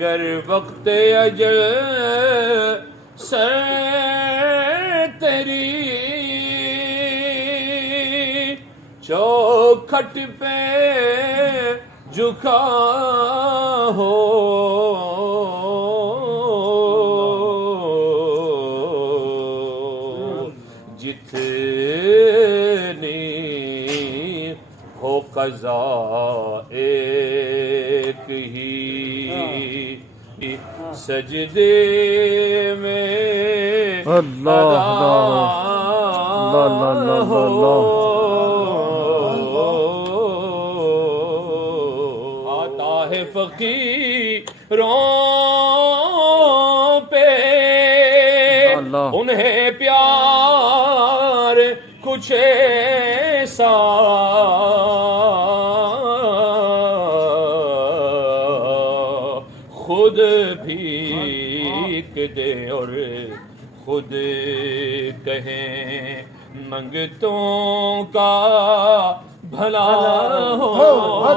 گر وقت اجل سر تیری چوکھٹ پہ جھکا ہو جتنی ہو قضا ایک ہی سجدے میں ادا ہو آتا ہے فقیروں پہ انہیں پیار کچھ ایسا خود بھیک دے اور خود کہیں منگتوں کا بھلا ہو